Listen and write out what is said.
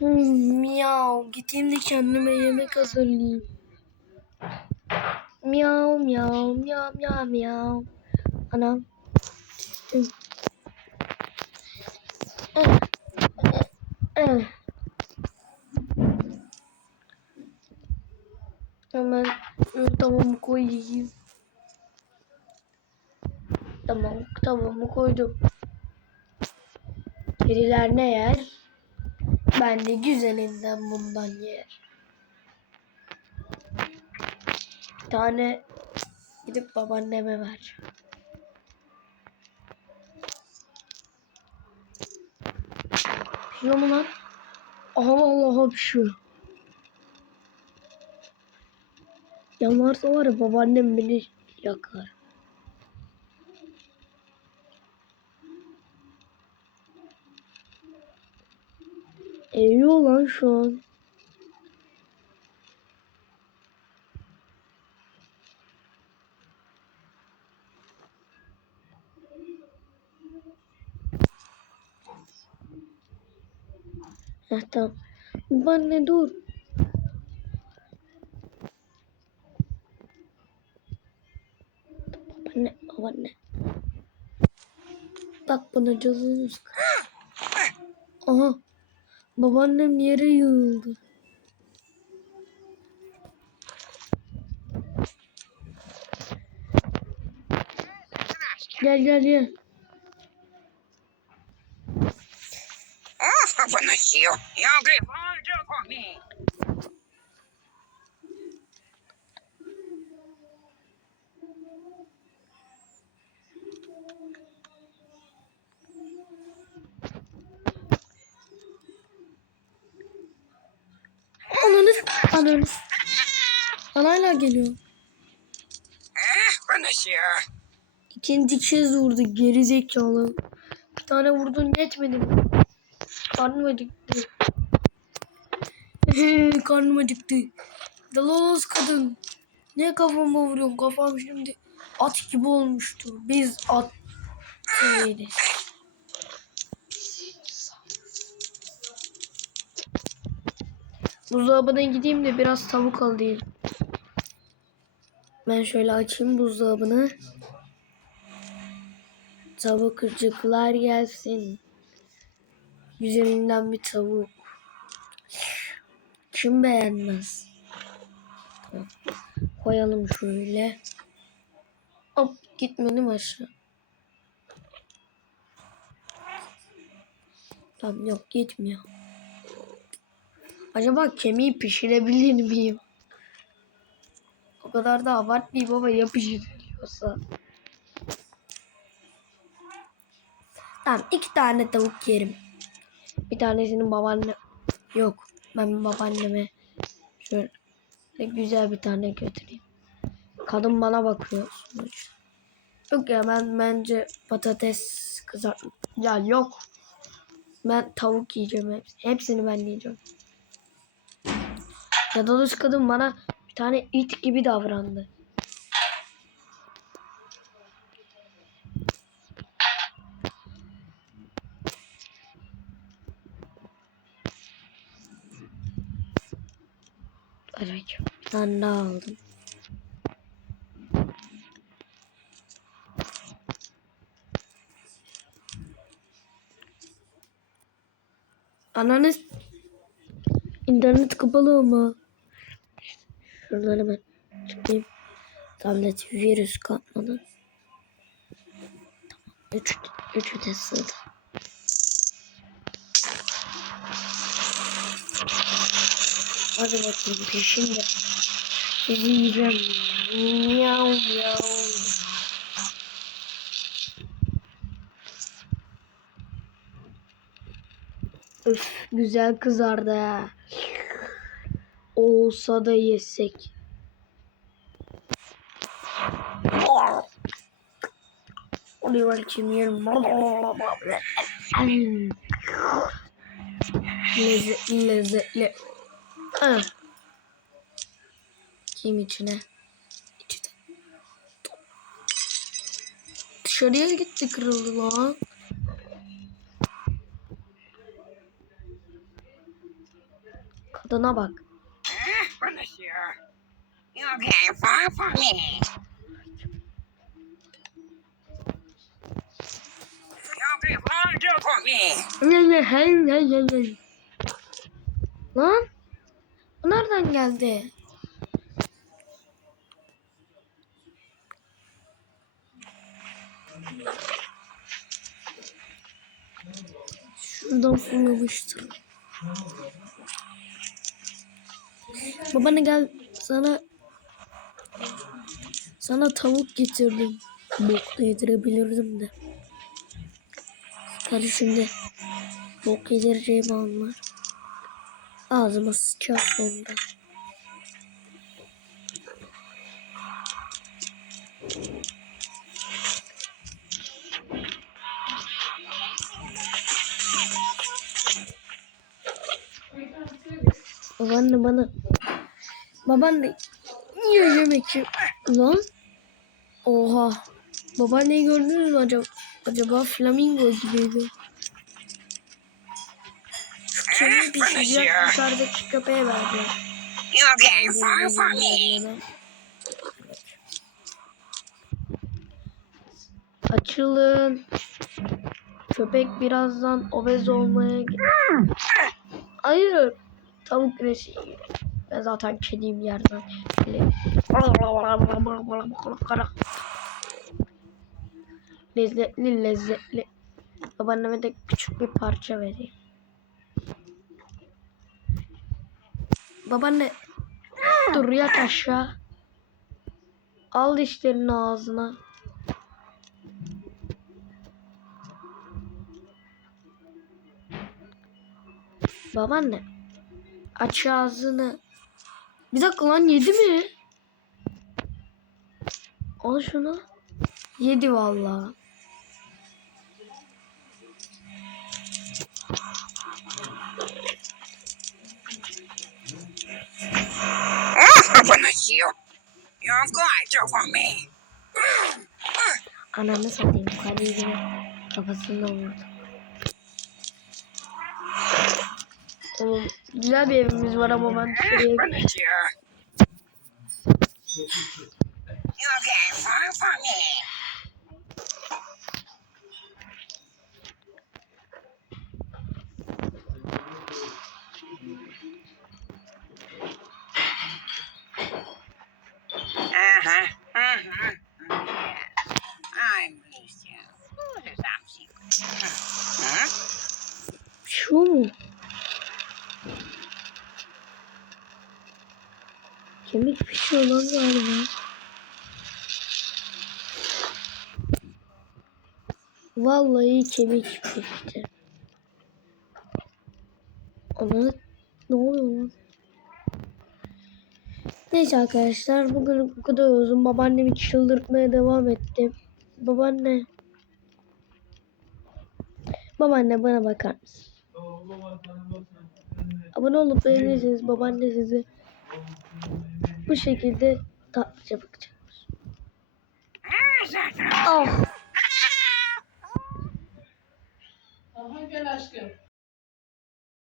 Miyav. Gideyim de kendime yemek hazırlayayım. Miyav miyav miyav miyav miyav. Anam. Hemen tavamı koyayım. Tamam, tavamı koydum. Biriler ne yer? Ben de güzelinden bundan yer. Tane gidip babaanneme ver. Pişiyor mu lan? Aha vallahi pişiyor. Yanarsa var ya babaannem beni yakar. Eriyor lan şu an. Heh, tamam. Babaanne dur. Babaanne, babaanne. Bak canını sık. Aha. Babaannem yere yığıldı. Gel gel gel. Oh, for goodness sake. Y'all get hard up. Anam. Lan hala geliyor. İkinci kez vurdu geri zekalı. Bir tane vurdun yetmedi mi? Karnım acıktı. Karnım acıktı. Dalos kadın. Ne kafama vuruyorum? Kafam şimdi at gibi olmuştu. Biz at. Şeydi. Buzdolabına gideyim de biraz tavuk alayım. Ben şöyle açayım buzdolabını. Tavukcuklar gelsin. Güzelinden bir tavuk. Kim beğenmez? Koyalım şöyle. Hop gitmedim aşağı. Tamam yok gitmiyor. Acaba kemiği pişirebilir miyim? O kadar da abartmayayım ama ya pişiriliyorsa. Tamam iki tane tavuk yerim. Bir tanesini babaanne... Yok ben babaanneme şöyle güzel bir tane götüreyim. Kadın bana bakıyor sonuç. Yok ya ben bence patates kızart... Ya yok. Ben tavuk yiyeceğim hepsini. Hepsini ben yiyeceğim. Da kadın bana bir tane it gibi davrandı. Evet. Bir tane daha aldım. Ananız internet kapalı ama. Şuradan hemen çıkayım. Tablet virüs kapmadan. Tamam. Üç, üçü de sığdı. Hadi bakayım peşinde. Sizi yiyeceğim. Miyav miyav. Öf güzel kızardı. Olsa da yesek. Onu bakayım yiyelim. Lezzetli lezzetli. Ah. Kim içine? İçine. Dışarıya gitti kırıldı lan. yaptığına bak. Eh, finish you. You can't fall for me. You can't fall for me. Lan? Bu nereden geldi? Şuradan fırlamıştır. Babana gel sana sana tavuk getirdim. Bok yedirebilirdim de. Hadi şimdi bok yedireceğim anlar. Ağzıma sıçar sonunda. Babaanne bana Babaanne niye yemek yap- Lan Oha Babaanneyi gördünüz mü acaba Acaba flamingo gibiydi Kimi bir şey yap, dışarıdaki köpeğe verdi fall for me. Açılın. Köpek birazdan obez olmaya gidiyor. Hayır. Tavuk güreşi. Ben zaten kediyim yerden. Lezzetli lezzetli. Babaanneme de küçük bir parça vereyim. Babaanne dur yat aşağı. Al dişlerini ağzına. Babaanne. Aç ağzını. Bir dakika lan yedi mi? Al şunu. Yedi me. Ananı satayım. Kalbini kafasından vurdum. Oğlum güzel bir evimiz var ama ben dışarıya Finish you. Kemik pişiyor lan galiba. Vallahi kemik pişti. Ama ne oluyor lan? Neyse arkadaşlar bugün bu kadar uzun. Babaannemi çıldırtmaya devam ettim. Babaanne. Babaanne bana bakar mısın? Abone olup beğenirseniz babaanne sizi bu şekilde tatlıca bakacak. Oh. Aha gel aşkım.